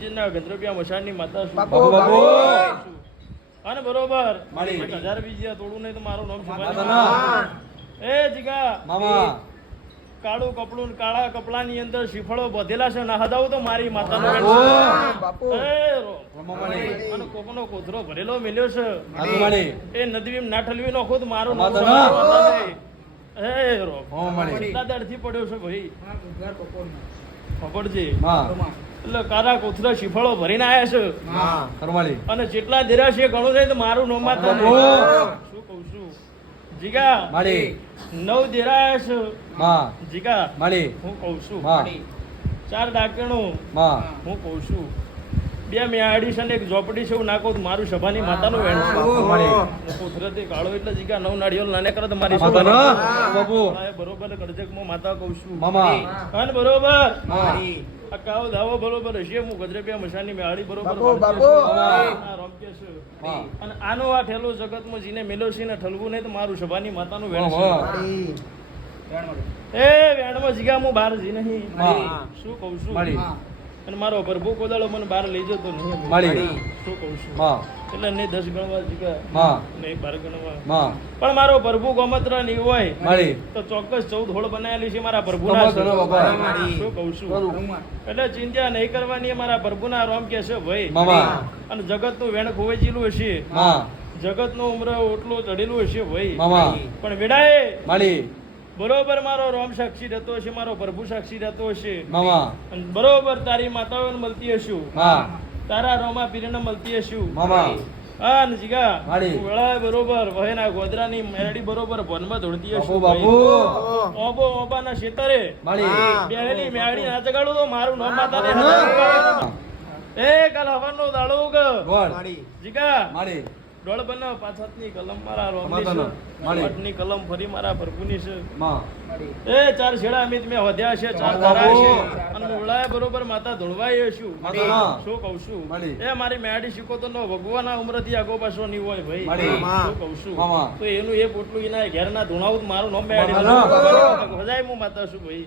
ગંધર્વિયા મશાનની માતા છું. બાપુ બાપુ અને બરોબર મારી. 1000 બીજી તોડું નહીં તો મારું નામ છે માતા. એ જીગા મામા કાળું કપડું ને કાળા કપડાની અંદર શ્રીફળો બધેલા છે ના હદાવું તો મારી માતાનો વેણ ઓ, છે. બાપુ એ રો. રમામણી અને કોકનો કોથરો ભરેલો મેલ્યો છે રમામણી એ નદીમ ના ઠલવી નો ખુદ મારું નામ માતાના. છે માતાને. એ રો રમામણી દાદાથી પડ્યો છે ભાઈ ખબરજી માં એટલે કારા કોથરા શ્રીફળો ભરીને આયા છે માં રમામણી અને જેટલા દેરા છે ઘણું નહીં તો મારું નામ માતા બાપુ. શું કહું છું જીગા માળી 9 દેરા આયા છે માં જીગા માળી હું કહું છું માં 4 ડાકણું માં હું કહું છું 2 મેઆડી છે ને એક ઝોપડી છે એવું નાખો તો મારું સભાની માતાનું વેણ છે રમામણી કુદરતી કાળો એટલે જીગા 9 નાળિયેર નાને કરે તો મારી માતાના બાપુ સભાની બરોબર કડજકમાં માતા કહું છું મામા અને બરોબર માં આ કાવો દાવો બરોબર હશે હું ગજરેબિયા મશાની મેહાડી બરોબર બાપુ, વાંચે બાપુ. છું. આ રોમકે છે. માં અને આનો આ ઠેલો જગતમાં જીને મેલો છે ને ઠલવું નહીં તો મારું સભાની માતાનું વેણ છે ઓહો. એ વેણમાં જીગા હું બહાર જી નહીં માં. શું કહું છું માળી અને મારો પ્રભુ કોદાળો મને બહાર લઈ જતો નહીં માળી શું કહું છું માં એટલે નહીં 10 ગણવા જીગા માં નહીં 12 ગણવા માં પણ મારો પ્રભુ ગોમત્ર નહીં હોય માળી તો ચોક્કસ 14 હોળ બનાવેલી છે મારા પ્રભુના છે. ગણો બાપા. શું કહું છું કરું. એટલે ચિંતા નહીં કરવાની મારા પ્રભુના રોમ કે છે ભાઈ મામા અને જગતનું વેણ ખોવાયેલું હશે માં જગતનો ઉમર ઓટલો ચડેલું હશે ભાઈ મામા પણ વેડાએ માળી બરોબર મારો રોમ સાક્ષી રહેતો હશે મારો પ્રભુ સાક્ષી રહેતો હશે મામા અને બરોબર તારી માતાઓને મળતી હશું માં તારા રોમા પીરને મળતી હશું મામા હા ને જીગા માળી. તું વેળાએ બરોબર વહેના ગોદરાની મેરડી બરોબર વનમાં દોડતી બાપુ હશું બાપુ ઓબો ઓબાના શેતરે માળી બેહેલી મેરડી ના જગાડું તો મારું નામ માતાને એ કાલ હવાનો દાડો ઉગ ગોળ જીગા માળી ડોળ બનાવ પાછળની કલમ મારા રોમની માતાનો. છે માળી. વટની કલમ ફરી મારા પ્રભુની છે માં એ 4 છેડા અમિત મેં વધ્યા છે 4 બાપુ. તારા છે અને ઉળાય બરોબર માતા ધૂળવાઈ છું માતાનો. શું કહું છું માળી. એ મારી મેડી શીખો તો નો ભગવાના ઉમરથી આગો પાછો નહીં હોય ભાઈ માળી. શું કહું છું મામા. તો એનું એ પોટલું એના ઘેરના ધૂણાવું તો મારું નામ મેડી માતાનો. હજાય હું માતા છું ભાઈ